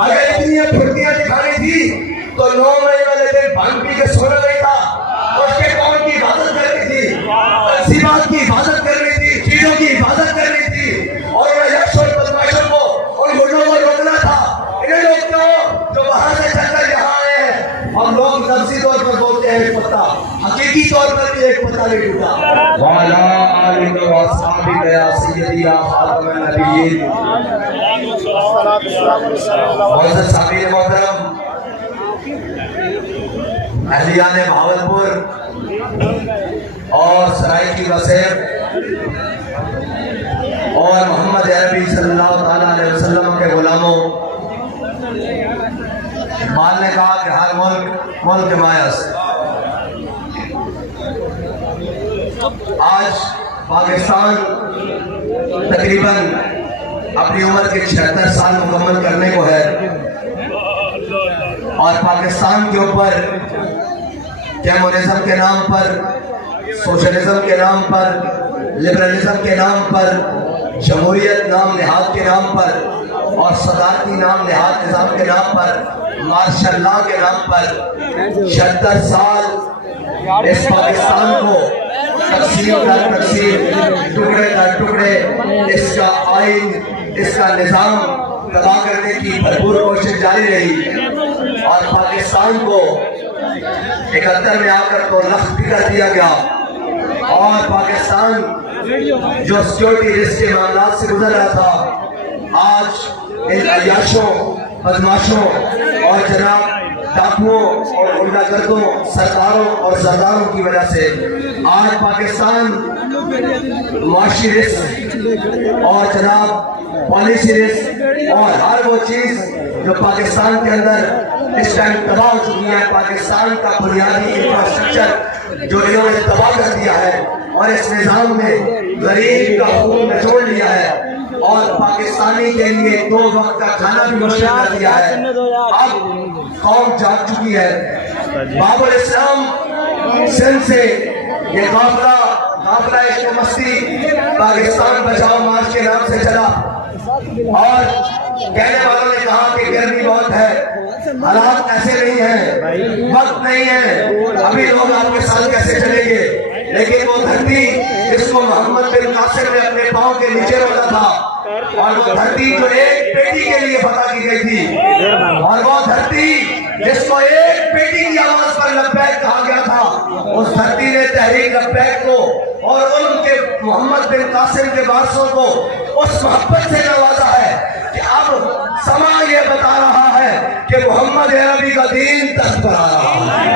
اگر اتنی پھرتیاں دکھانی تھی تو 9 مئی والے دن بھنگ پی کے سونا نہیں تھا، اس کے قوم کی حفاظت کرنی تھی، تنظیمات کی حفاظت کرنی تھی، چیزوں کی حفاظت کرنی تھی، اور انہیں یکش اور بدماشوں کو ان گنڈوں کو روکنا تھا۔ انہیں لوگ جو وہاں سے چل کر یہاں آئے ہیں، ہم لوگ لفظی طور پر بولتے ہیں ایک پتا، حقیقی طور پر بھی ایک پتا نہیں ٹوٹا۔ وَعَلَىٰ آلِكَ وَأَصْحَابِكَ يَا سَيِّدِي يَا خَاتَمَ النَّبِيِّينَ۔ معزز سامعین محترم، اہلیان بہاولپور اور سرائیکی وسیم اور محمد عربی صلی اللہ تعالیٰ علیہ وسلم کے غلاموں، اقبال نے کہا کہ ہر ملک مایس۔ آج پاکستان تقریباً اپنی عمر کے 76 سال مکمل کرنے کو ہے، اور پاکستان کے اوپر کمیونزم کے نام پر، سوشلزم کے نام پر، لبرلزم کے نام پر، جمہوریت نام نہاد کے نام پر، اور صدارتی نام نہاد نظام کے نام پر، مارشل لا کے نام پر 76 سال اس پاکستان کو تقسیم در تقسیم، ٹکڑے در ٹکڑے، اس کا آئین، اس کا نظام تباہ کرنے کی بھرپور کوشش جاری رہی، اور پاکستان کو 71 میں آ کر تو لخت بھی کر دیا گیا، اور پاکستان جو سیکیورٹی رسک کے معاملات سے گزر رہا تھا، آج ان عیاشوں، بدماشوں اور جناب ڈاکوؤں اور غنڈہ گردوں، سرداروں اور زرداروں کی وجہ سے آج پاکستان معاشی رسک اور جناب پالیسی رسک اور ہر وہ چیز جو پاکستان کے اندر اس ٹائم تباہ ہو چکی ہے، پاکستان کا بنیادی انفراسٹرکچر جو انہوں نے تباہ کر دیا ہے، اور اس نظام نے غریب کا خون نچوڑ لیا ہے، اور پاکستانی کے لیے 2 وقت کا کھانا بھی مشکل کر دیا ہے۔ اب قوم جاگ چکی ہے۔ باب الاسلام سندھ سے یہ قافلہ عشق و مستی پاکستان بچاؤ مارچ کے نام سے چلا، اور کہنے والوں نے کہا کہ گرمی بہت ہے، حالات ایسے نہیں ہیں، وقت نہیں ہے، ابھی لوگ آپ کے ساتھ کیسے چلیں گے؟ لیکن وہ دھرتی جس کو محمد بن قاسم نے اپنے پاؤں کے نیچے رکھا تھا، اور وہ دھرتی جو ایک بیٹی کے لیے فتح کی گئی تھی، اور وہ دھرتی جس کو ایک بیٹی کی آواز پر لبیک کہا گیا تھا، اس دھرتی نے تحریک لبیک کو اور ان کے محمد بن قاسم کے وارثوں کو اس محبت سے نوازا ہے کہ اب سما یہ بتا رہا ہے کہ محمد عربی کا دین تخت پر آ رہا ہے۔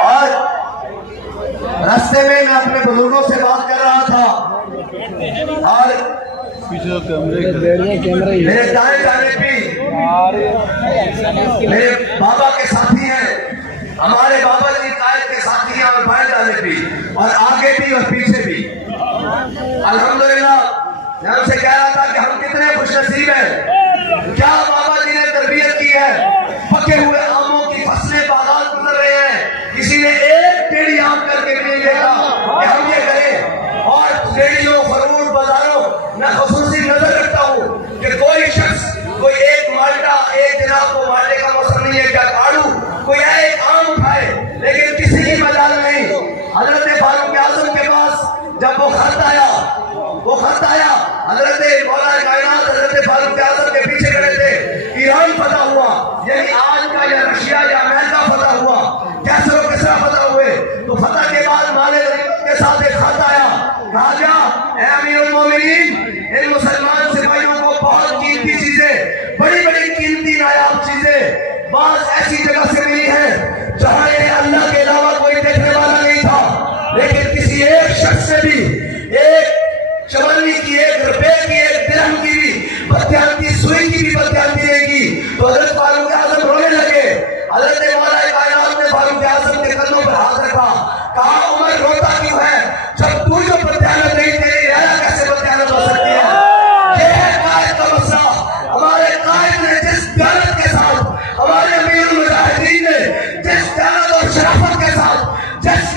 اور راستے میں اپنے بزرگوں سے بات کر رہا تھا، اور میرے دائیں جانب بھی میرے بابا کے ساتھی ہیں، ہمارے بابا جی قائد کے ساتھی ہیں، اور بائیں جانب بھی، اور آگے بھی اور پیچھے بھی۔ الحمدللہ میں ان سے کہہ رہا تھا کہ ہم کتنے خوش نصیب ہیں، کیا بابا جی نے تربیت کی ہے، پکے ہوئے آموں کی فصلیں باغات گزر رہے ہیں، کسی نے ایک ٹیڑھی آم کر کے نہیں دیکھا کہ ہم یہ کریں۔ اور ریڈیو فرور بازاروں میں خصوصی نظر رکھتا ہوں کہ کوئی شخص، کوئی ایک مالٹا، ایک جناب کو مالٹے کا موسم نہیں ہے کیا کاڑو، کوئی ایک آم اٹھائے، لیکن کسی کی مجال نہیں۔ حضرت فاروق اعظم کے پاس جب وہ خط آیا حضرت مولا کائنات حضرت فاروق اعظم کے پیچھے کھڑے تھے، ایران فتح ہوا، یعنی آج کا یا رشیا یا امریکہ فتح ہوا، کیسر و کسرا فتح ہوئے، تو فتح کے بعد مال غنیمت کے ساتھ ایک خط آیا، کہا گیا اے امیر المومنین، ان مسلمان سپاہیوں کو بہت قیمتی چیزیں، بڑی بڑی قیمتی نایاب چیزیں بعض ایسی جگہ سے ملی ہیں جہاں انہیں اللہ کے علاوہ کوئی دیکھنے والا نہیں تھا، لیکن کسی ایک شخص سے بھی ایک چوانی کی، ایک روپے کی، ایک درہم کی بھی بدقیامتی، سوئی کی بھی بدقیامتی نہیں کی۔ تو حضرت فاروق اعظم رونے لگے۔ حضرت مولا کائنات نے فاروق اعظم کے قدموں پر ہاتھ رکھا، کہا عمر روتا کیوں ہے، جب تو جو بدقیامت نہیں تیری رعایا کیسے بدقیامت ہو سکتی ہے؟ یہ ہے قائد کا مسئلہ۔ ہمارے قائد نے جس دیانت کے ساتھ، ہمارے امیر المجاہدین نے جس دیانت اور شرافت کے ساتھ، جس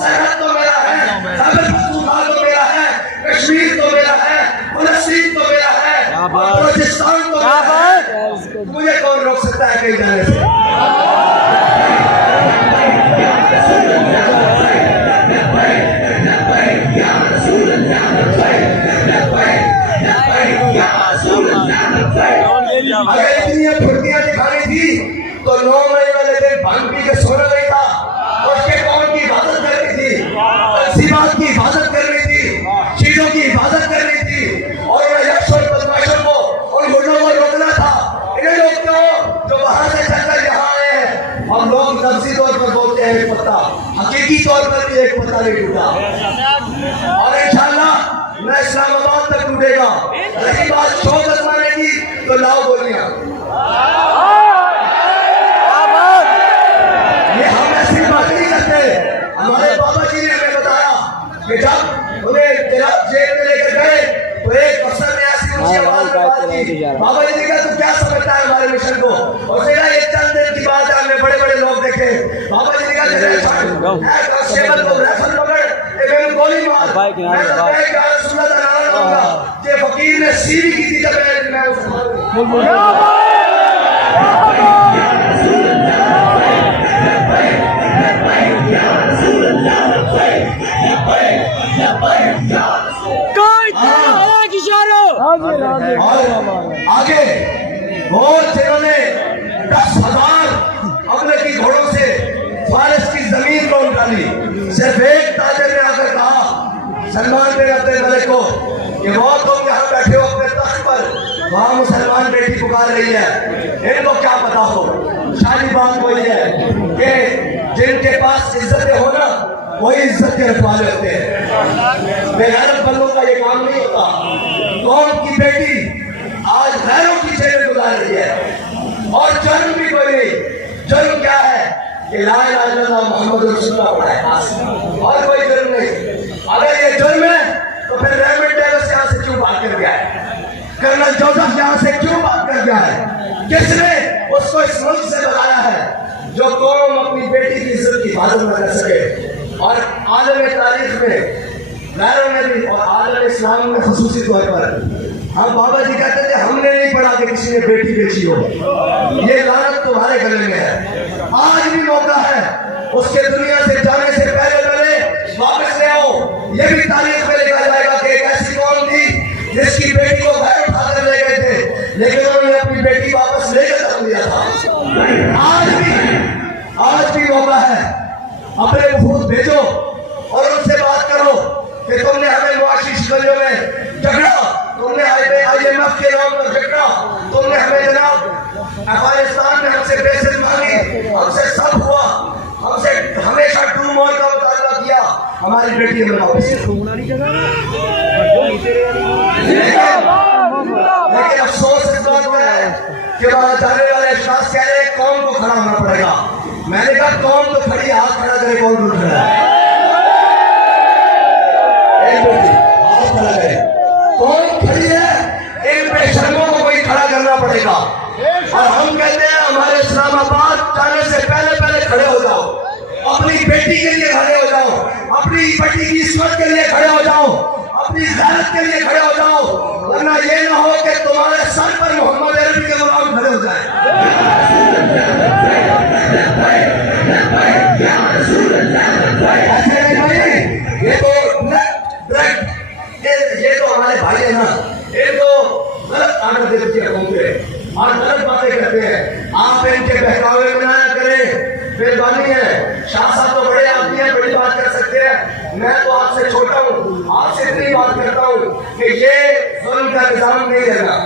سرحد تو میرا ہے، خیبر پختونخوا تو میرا ہے، کشمیر تو میرا ہے، فلسطین تو میرا ہے، بلوچستان تو میرا ہے۔ مجھے کون روک سکتا ہے کہیں جانے سے؟ اگر اتنی پھرتیاں دکھانی تھی تو 9 مئی والے دن بھنگ پی کے سونا نہیں تھا، اس کے قوم کی حفاظت کرنی تھی، تنظیمات کی حفاظت کرنی تھی، چیزوں کی حفاظت کرنی تھی، اور انہیں یکسو بدماشوں کو ان گنڈوں کو روکنا تھا۔ انہیں روکتے ہو جو وہاں سے چل کر یہاں آئے ہیں۔ ہم لوگ لفظی طور پر بولتے ہیں ایک پتا، حقیقی طور پر بھی ایک پتا نہیں ٹوٹا، اور انشاءاللہ میں اسلام آباد تک ٹوٹے گا۔ رہی بات شوق ازمانے کی تو لاؤ گولیاں، یہ ہم ایسی بات نہیں کرتے۔ ہمارے بابا جی نے ہمیں بتایا کہ جب انہیں جیل میں لے کر گئے تو ایک افسر نے ایسی اونچی آواز میں بات کی، بابا جی نے کہا تو کیا سمجھتا ہے ہمارے مشن کو؟ اور اس نے کہا یہ چند دن کی بات ہے، ہم نے بڑے بڑے لوگ دیکھے۔ بابا جی نے کہا کانسٹیبل کو ریفل پکڑ گولی مار، میں تو کہے کہ رسول اللہ کا نعرہ دوں گا، یہ فقیر نے سیری کی تھی جب میں اسے مار دوں۔ آگے وہ جنہوں نے 10,000 اگلے کی گھوڑوں سے فارس کی زمین کو اٹھالی، صرف ایک تاجر نے آ کر کہا سلمان بن عبد الملک کو کہ وہ تم یہاں بیٹھے ہو اپنے تخت پر، وہاں مسلمان بیٹی پکار رہی ہے، ان کو کیا پتا ہو؟ شاہی بات وہی ہے کہ جن کے پاس عزتیں ہو نا وہی عزت کے رکھوالے ہوتے ہیں۔ بے غیرت بندوں کا یہ کام نہیں ہوتا۔ قوم کی بیٹی آج غیروں کی جیل گزار رہی ہے، اور جرم بھی کوئی نہیں۔ جرم کیا ہے کہ لا الہ الا اللہ محمد رسول اللہ پڑھا ہے، اور کوئی جرم نہیں۔ اگر یہ جرم ہے تو پھر ریمنڈ ڈیوس یہاں سے کیوں بھاگ کر گیا ہے؟ کرنل جوزف یہاں سے کیوں بھاگ کر گیا ہے؟ کس نے اس کو اس ملک سے بھگایا ہے؟ جو قوم اپنی بیٹی کی عزت کی حفاظت نہ کر سکے۔ اور عالم تاریخ میں غیروں نے بھی اور عالم اسلام میں خصوصی طور پر ہم بابا جی کہتے تھے ہم نے نہیں پڑھا کہ کسی نے بیٹی بیچی ہو، یہ لعنت تمہارے گلے میں ہے۔ آج بھی موقع ہے اس کے دنیا سے جانے سے پہلے واپس لے آؤ۔ یہ بھی تاریخ میں لکھا جائے گا کہ ایک ایسی قوم تھی جس کی بیٹی کو غیر اٹھا کر لے گئے تھے، لیکن انہوں نے اپنی بیٹی واپس لے کر رکھ لیا تھا۔ آج بھی موقع ہے، اپنے وفود بھیجو اور ان سے بات کرو کہ تم نے ہمیں معاشی شکنجوں میں جھگڑا، تم نے IMF کے نام پر جھگڑا، تم نے ہمیں جناب افغانستان میں ہم سے پیسے مانگی، ہم سے سب ہوا، ہم سے ہمیشہ ٹو مور کا مطالبہ کیا، ہماری بیٹی ہمیں واپس لیکن افسوس اس بات میں ہے کہ وہاں جانے والے اشخاص کہہ رہے ہیں قوم کو کھڑا ہونا پڑے گا۔ میں نے کہا قوم تو کھڑی، ہاتھ کھڑا کرے، کون اٹھ رہا ہے؟ ہاتھ کھڑا کرے، قوم کھڑی ہے، ان بے شرموں کو کوئی کھڑا کرنا پڑے گا۔ اور ہم کہتے ہیں ہمارے اسلام آباد جانے سے پہلے کھڑے ہو جاؤ، اپنی بیٹی کے لیے کھڑے ہو جاؤ، اپنی بیٹی کی عصمت کے لیے کھڑے ہو جاؤ، اپنی غیرت کے لیے کھڑے ہو جاؤ، ورنہ یہ نہ ہو کہ تمہارے سر پر محمد عربی کے غلام کھڑے ہو جائیں۔ یہ تو ہمارے بھائی ہیں نا، یہ تو غلط آڈر دیتی ہے قوم پہ اور غلط باتیں کرتے ہیں۔ آپ ان کے بہکاوے میں نہ کریں، مہربانی ہے۔ شاہ صاحب تو بڑے آدمی ہیں، بڑی بات کر سکتے ہیں، میں تو آپ سے چھوٹا ہوں، آپ سے اتنی بات کرتا ہوں کہ یہ ظلم کا نظام نہیں رہنا۔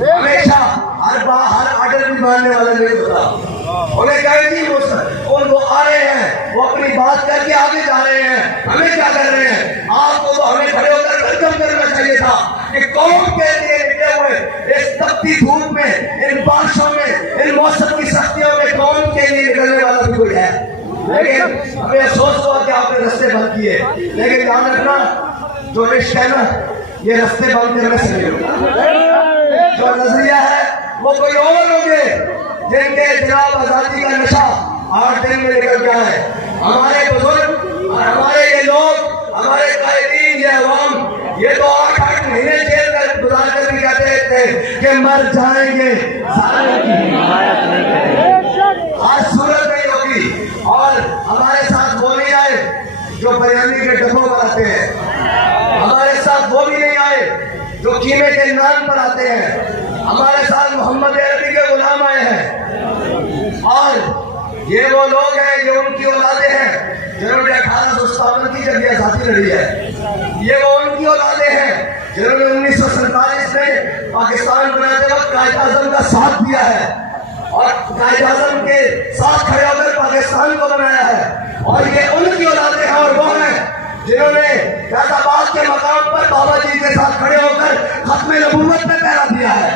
ہمیشہ ہر آرڈر بھی ماننے والا نہیں ہوتا۔ انہیں کہیں نہیں وہ آ رہے ہیں، وہ اپنی بات کر کے آگے جا رہے ہیں، ہمیں کیا کر رہے ہیں؟ آپ کو تو ہمیں کھڑے ہو کر ویلکم کرنا چاہیے تھا کہ قوم کے لیے نکلے ہوئے اس تپتی دھوپ میں، ان بارشوں میں، ان موسم کی سختیوں میں قوم کے لیے نکلنے والا بھی کوئی ہے۔ لیکن ہمیں افسوس ہوا کہ آپ نے رستے بند کیے، لیکن یاد رکھنا جو عشق ہے نا یہ رستے بند کرنے سے نہیں ہوگا۔ جو نظریہ ہے وہ کوئی اور ہوں گے جن کے جناب آزادی کا نشہ 8 دن میں نکل گیا ہے۔ ہمارے بزرگ اور ہمارے یہ لوگ، ہمارے قائدین، یہ عوام، یہ تو 8 مہینے جیل کر گزار کر بھی کہتے تھے کہ مر جائیں گے، ظالم کی حمایت نہیں کریں گے، آج صورت نہیں ہوگی۔ اور ہمارے ساتھ وہ نہیں آئے جو بریانی کے ڈبوں پر آتے ہیں، ہمارے ساتھ وہ بھی نہیں آئے جو قیمے کے نان پر آتے ہیں، ہمارے ساتھ محمد عربی کے غلام آئے ہیں، اور یہ وہ لوگ ہیں، یہ ان کی اولادیں ہیں جنہوں نے 1857 کی جنگ آزادی لڑی ہے، یہ وہ ان کی اولادیں ہیں جنہوں نے 1947 میں پاکستان بناتے وقت قائد اعظم کا ساتھ دیا ہے اور قائد اعظم کے ساتھ کھڑے ہو کر پاکستان کو بنایا ہے، اور یہ ان کی اولادیں ہیں اور وہ ہیں جنہوں نے فیض آباد کے مقام پر بابا جی کے ساتھ کھڑے ہو کر ختم نبوت میں پہرا دیا ہے۔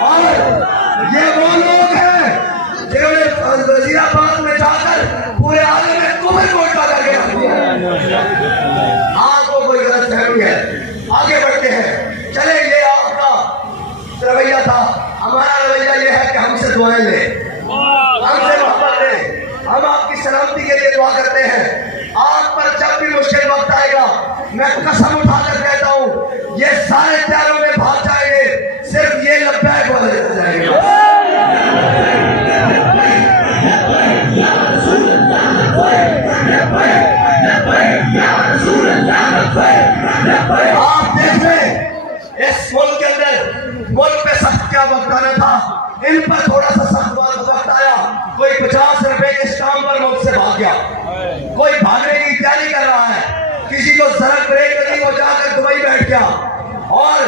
اور یہ وہ لوگ ہیں جنہوں نے وزیر آباد میں جا کر پورے عالم میں کفر کو اٹھا کر کے رکھ دیا ہے۔ آپ کو کوئی غلط فہمی ہے، آگے بڑھتے ہیں، چلے یہ آپ کا رویہ تھا، ہمارا رویہ یہ ہے کہ ہم سے دعائیں لیں، ہم سے محبت لیں، ہم آپ کی سلامتی کے لیے دعا کرتے ہیں۔ آپ پر جب بھی مشکل وقت آئے گا، میں قسم اٹھا کر کہتا ہوں یہ سارے تیاروں میں بھاگ جائیں گے، صرف یہ لبیک والا رہ جائے گا۔ آپ دیکھ لیں اس ملک کے اندر، ملک پہ سخت کیا وقت آنا تھا، ان پر تھوڑا سا سخت وقت آیا، کوئی 50 روپے کے اسٹامپ پر ملک سے بھاگ گیا، کوئی بھاگنے کی تیاری کر رہا ہے، کسی کو سڑک بریک لگی وہ جا کر دبئی بیٹھ گیا، اور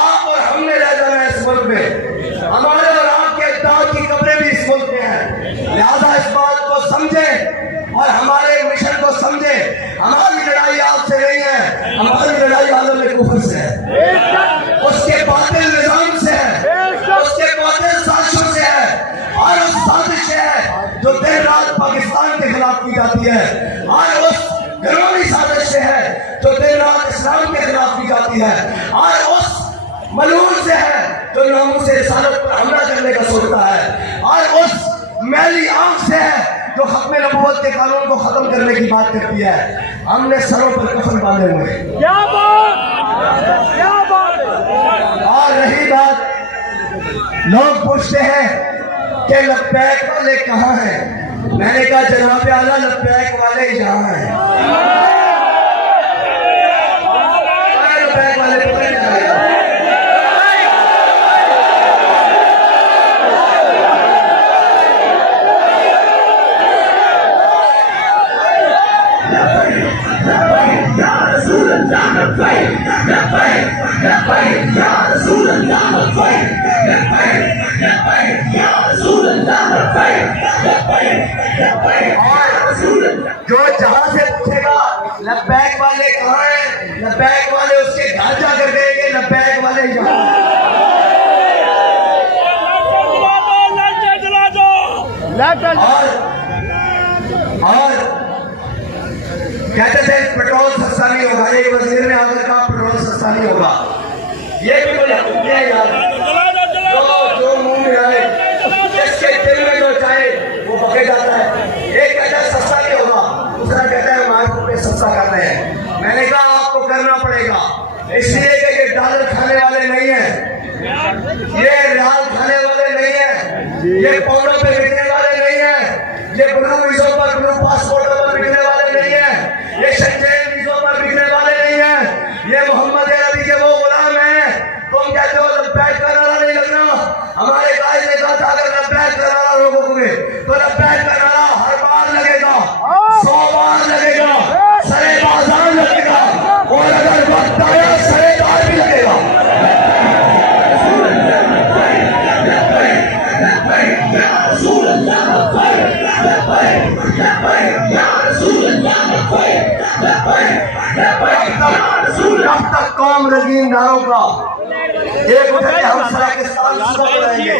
آپ اور ہم نے رہ جانا ہے اس ملک میں، ہمارے اور آپ کے اجداد کی قبریں بھی اس ملک میں ہیں، لہذا اس بات کو سمجھیں اور ہمارے مشن کو سمجھیں۔ ہماری لڑائی آپ سے نہیں ہے، ہماری لڑائی عالم کفر سے ہے، اس کے باطل نظام سے ہے، اس کے باطل سازشوں سے ہے، اور اس سازش ہے جو دن رات پاکستان کے خلاف کی جاتی ہے، اور اس گروہی سازش سے ہے جو دن رات اسلام کے خلاف کی جاتی ہے، اور اس ملعون سے ہے جو ناموس رسالت پر حملہ کرنے کا سوچتا ہے، اور اس میلی آنکھ سے ہے جو ختم نبوت کے قانون کو ختم کرنے کی بات کرتی ہے۔ ہم نے سروں پر کفن باندھے ہوئے ہیں۔ کیا بات، کیا بات۔ اور رہی بات، لوگ پوچھتے ہیں کہ لبیک والے کہاں ہیں؟ میں نے کہا جناب اعلیٰ لبیک والے یہاں ہیں۔ لبیک والے پتہ نہیں آئے۔ جو جہاں سے پوچھے گا لبیک والے کہاں ہیں، لبیک والے اس کے گھر جا کر کہیں گے لبیک والے یہاں ہیں۔ اور کہتے تھے پیٹرول سستا نہیں ہوگا، ایک وزیر نے آ کر کہا پیٹرول سستا نہیں ہوگا، یہ بھی کوئی حقیقت ہے یار، جو منہ میں آئے، جس کے دل میں جو چاہے وہ بکے جاتا ہے۔ ایک کہتا ہے سستا نہیں ہوگا، دوسرا کہتا ہے مارکیٹ پہ سستا کر رہے ہیں۔ میں نے کہا آپ کو کرنا پڑے گا، اس لیے کہ یہ ڈالر کھانے والے نہیں ہیں، یہ ریال کھانے والے نہیں ہیں، یہ پاؤنڈوں پہ بکنے والے نہیں ہیں، یہ بلو ویزوں پر، بلو پاسپورٹوں پر بکنے والے نہیں ہیں، یہ شنجین ویزوں پر بکنے والے نہیں ہیں، یہ محمد عربی کے وہ غلام ہیں۔ تم کہتے ہو لبیک کا نعرہ نہیں لگنا، ہمارے قائد نے کہا تھا اگر لبیک کا نعرہ لوگوں میں تو لبیک کا نعرہ ہر بار لگے گا، 100 بار لگے گا، سرے بازار لگے گا، اور اگر وقت آیا سرے دار بھی لگے گا۔ اب تک قوم رنگین نعروں کا ایک اٹھے کہ ہم سراکستان صبح رہیں گے،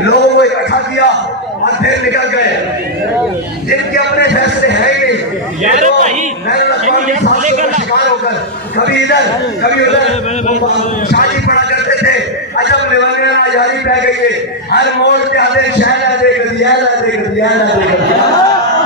لوگوں کو اکٹھا کیا اور پھر نکل گئے، جن کے اپنے فیصلے ہیں ہی نہیں، یہ تو بین الاقوامی سازشوں کا شکار ہو کر کبھی ادھر کبھی ادھر شادی پڑا کرتے تھے، عجب لیوانا یاری پہ گئی ہے، ہر موڑ پہ آدھے شہر آدھے گدیال آدھے گدیال آدھے گدیال۔